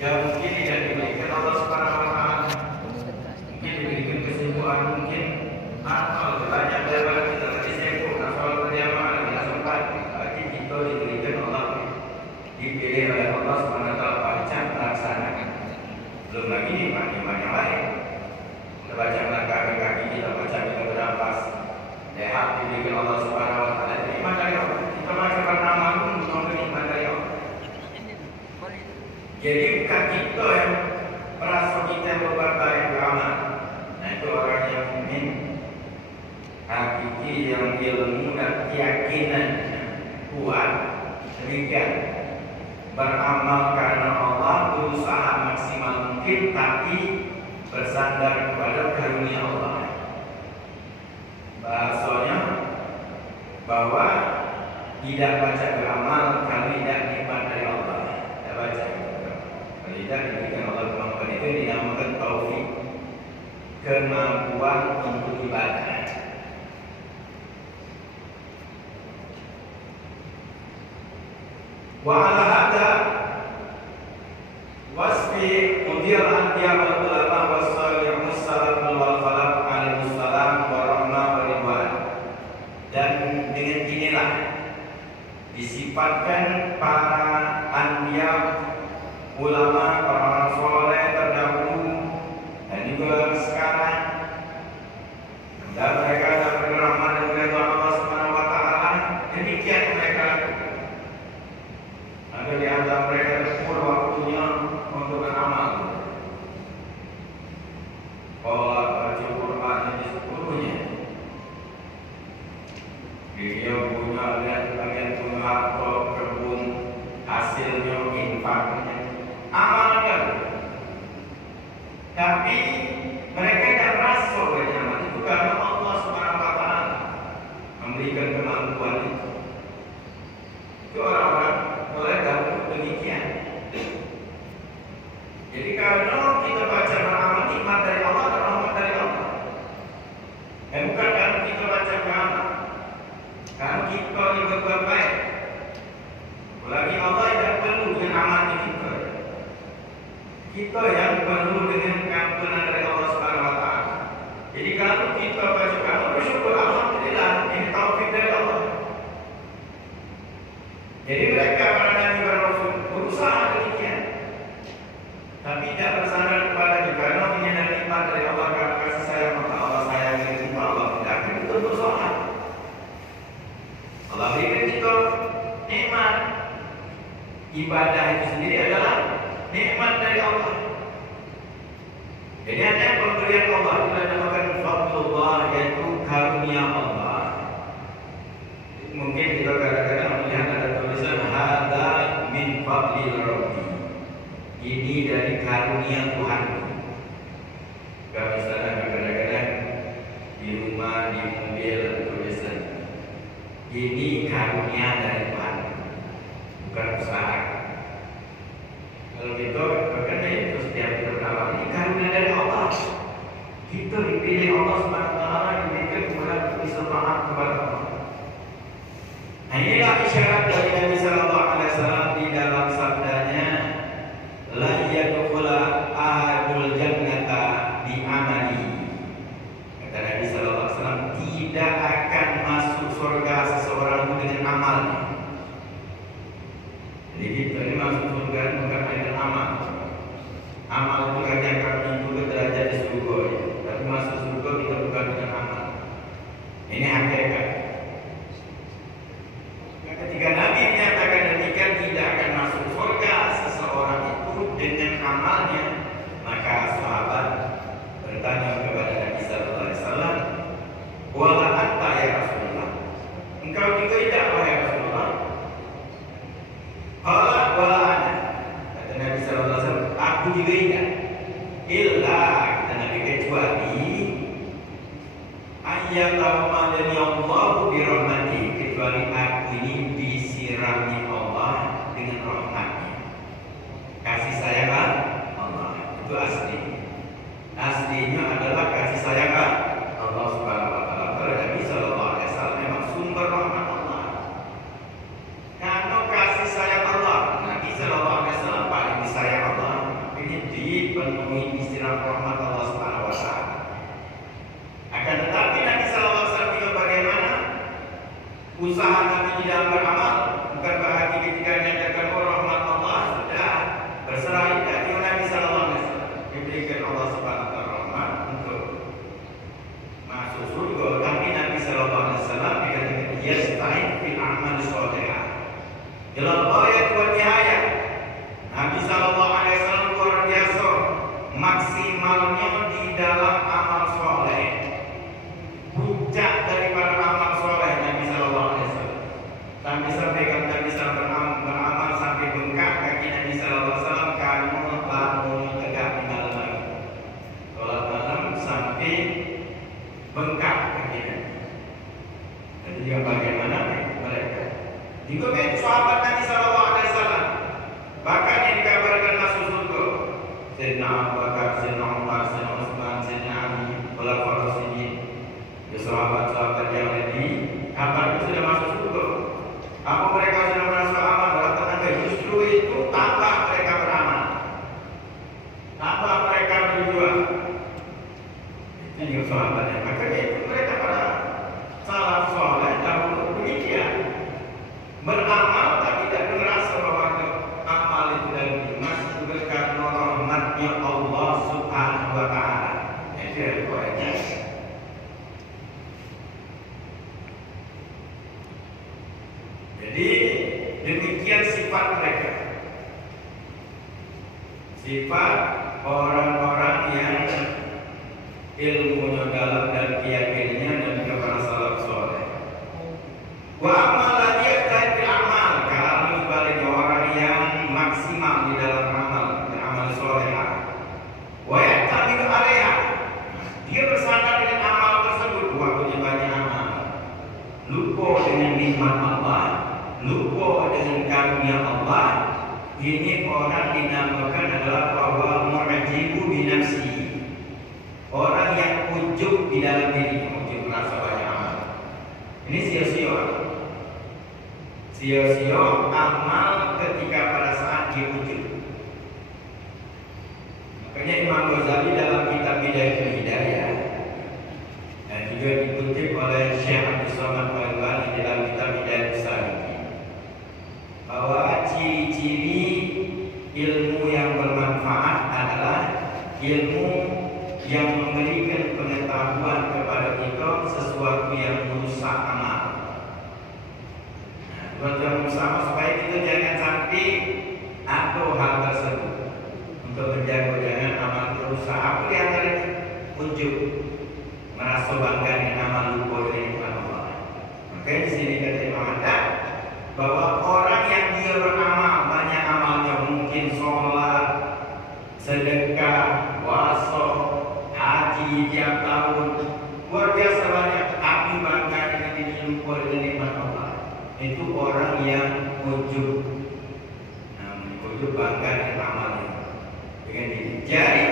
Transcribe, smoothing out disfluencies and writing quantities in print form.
yang mungkin tidak diberikan Allah Subhanahu wa taala. Mungkin diberikan kesembuhan, mungkin atau banyak daripada kita tadi sembuh, asal berjamaah tidak sempat, berarti kita diberikan Allah, dipilih oleh Allah Subhanahu wa taala baca melaksanakan. Belum lagi nikmat-nikmat yang lain. Kita baca melangkah kaki, kita baca kita bernafas, sehat diberikan Allah Subhanahu wa taala, nikmat dari Allah. Kita baca bernama pun bukan nikmat dari Allah. Jadi bukan kita yang merasa kita berbuat baik beramal. Nah itu orang yang mukmin hakiki, yang ilmu dan keyakinan kuat, demikian beramal karena Allah, berusaha maksimal mungkin, tapi bersandar kepada karunia Allah. Bahasanya bahwa tidak baca beramal kalau tidak nikmat dari Allah. Tidak baca. Tidak diberikan Allah kemampuan itu dinamakan taufik, kemampuan untuk ibadah. Wa ala hadza wasfi mudhir anbiya wal ulama was salihun salaf wal khalaq alaihi salam wa rahmah wa ridwan. Dan dengan inilah disifatkan para anbiya, ulama, orang soleh terdahulu dan juga sekarang, dan mereka dapat rahmat dan ridha Allah Subhanahu wa taala. Demikian mereka. Ada di antara mereka bersyukur waktunya untuk beramal. Kalau baca Quran ini seluruhnya, dia punya lihat bagian punya harta, kebun, hasilnya, infaknya, amalkan. Tapi mereka tidak merasa beramal itu karena Allah Subhanahu wa taala memberikan kemampuan itu. Itu orang-orang oleh dahulu demikian. Jadi kalau kita baca beramal, nikmat dari Allah dan rahmat dari Allah. Bukan kalau kita baca beramal, kalau kita berbuat baik. Lagi Allah tidak perlu dengan amal kita. Kita yang perlu dengan keampunan dari Allah Subhanahu wa taala. Jadi kalau kita baca beramal, bersyukur alhamdulillah, ini taufik dari Allah. Jadi mereka para nabi dan rasul berusaha demikian, tapi tidak bersandar kepada karena ini nikmat dari Allah, karena kasih sayang maka Allah sayangi kita, Allah tidak akan itu berusaha. Allah berikan kita nikmat. Ibadah itu sendiri adalah nikmat dari Allah. Jadi ada pemberian Allah, itu dinamakan fadlullah, yaitu karunia Allah. Mungkin kita kadang-kadang melihat ada tulisan hadza min fadli rabbi. Ini dari karunia Tuhan. Kalau misalnya kadang-kadang di rumah, di mobil ada tulisan ini karunia dari Tuhan, bukan usaha. Kalau kita berkata itu setiap kita berdoa, ini karunia dari Allah. Kita dipilih Allah Subhanahu wa taala, diberikan kepada bisa taat kepada Allah. Nah, inilah isyarat dari Nabi Sallallahu Alaihi Wasallam di dalam sabdanya, la yadkhula ahadul jannata bi amali. Kata Nabi Sallallahu Alaihi Wasallam, tidak akan masuk surga seseorang dengan amalnya. Jadi kita ini masuk surga bukan dengan amal. Amal itu hanya akan menentukan derajat di surga, tapi masuk surga kita bukan dengan amal. Ini hakikat. Ketika Nabi menyatakan demikian, tidak akan masuk surga seseorang itu dengan amalnya, maka sahabat bertanya kepada Nabi Sallallahu Alaihi Wasallam, wala anta ya Rasulullah, engkau juga tidak wahai Rasulullah? Qala wala ana, kata Nabi Sallallahu Alaihi Wasallam, aku juga tidak. Illa, kata Nabi, kecuali ayyatahumadani Allahu bi rahmati, kecuali aku ini disirami Allah dengan rahmatnya. Kasih sayang Allah itu asli. Aslinya adalah kasih sayang Allah Subhanahu wa taala. Kalau Nabi Sallallahu Alaihi Wasallam memang sumber rahmat Allah. Karena kasih sayang Allah, Nabi Sallallahu Alaihi Wasallam paling disayang Allah. memenuhi istirahat rahmat Allah Subhanahu wa taala. Akan tetapi Nabi sallallahu alaihi wasallam juga bagaimana usaha Nabi di dalam beramal, bukan berarti ketika dinyatakan rahmat Allah sudah berserah diri Nabi sallallahu alaihi wasallam diberikan Allah Subhanahu wa taala rahmat untuk masuk surga, tapi Nabi sallallahu alaihi wasallam dikatakan yasta'in fil a'mal shalihah. Dalam ayat wa nihayah Nabi sallallahu alaihi wasallam luar biasa maksimalnya di dalam amal soleh. Puncak daripada amal soleh Nabi sallallahu alaihi wasallam. Sampai Nabi sallallahu beramal sampai bengkak kaki Nabi sallallahu alaihi wasallam karena bangun tegak di malam hari. Salat malam sampai bengkak kakinya. Dan juga bagaimana mereka. Juga sahabat Nabi sallallahu alaihi wasallam bahkan yang dikabarkan masuk surga Sayyidina Abu Bakar, Sayyidina Umar, Sayyidina Utsman, Sayyidina Ali, Khulafaur Rasyidin, sahabat-sahabat yang lain kapan itu sudah masuk surga. Apa mereka sudah merasa aman dalam tenaga? Justru itu tambah mereka beramal, tambah mereka berjuang. Itu juga sahabatnya. Makanya itu mereka para salaf saleh dahulu demikian beramal tapi tidak merasa bahwa amal itu dari emas juga karena rahmatnya Allah Subhanahu wa taala. Itu yang poinnya. Jadi demikian sifat mereka. Sifat orang-orang yang ilmunya dalam dan keyakinannya dan juga para salaf saleh. Wa amal ladhi bil amal, kalau sebaliknya orang yang maksimal di dalam amal, amal solehah. Wa ya'tamidu 'alaiha, dia bersandar dengan amal tersebut. Waktunya banyak amal, lupa dengan nikmat Allah, lupa dengan karunia Allah. Ini orang dinamakan adalah bahwa mu'jibu bi nafsi, orang yang ujub di dalam diri, ujub merasa banyak amal. Ini sia-sia amal ketika pada saat diwujud. Makanya Imam Ghazali dalam kitab Bidayatul Hidayah dan juga dikutip oleh Syekh Abdul Somad Al-Albani dalam kitab Hidayatus Salikin bahwa ciri-ciri ilmu yang bermanfaat adalah ilmu yang memberikan pengetahuan kepada kita sesuatu yang merusak amal. Tuan-tuan bersama supaya kita jangan sampai atau hal tersebut untuk menjaga jangan amal merusak. Apa di antaranya? Ujub, merasa bangga dengan amal, lupa dengan nikmat Allah. Maka di sini kata Imam Haddad bahwa orang yang dia beramal banyak amalnya, mungkin sholat, sedekah, puasa, haji tiap tahun, luar biasa banyak, tapi bangga dengan diri, lupa dengan nikmat Allah. Itu orang yang ujub, ujub bangga dengan amalnya dengan diri. Jadi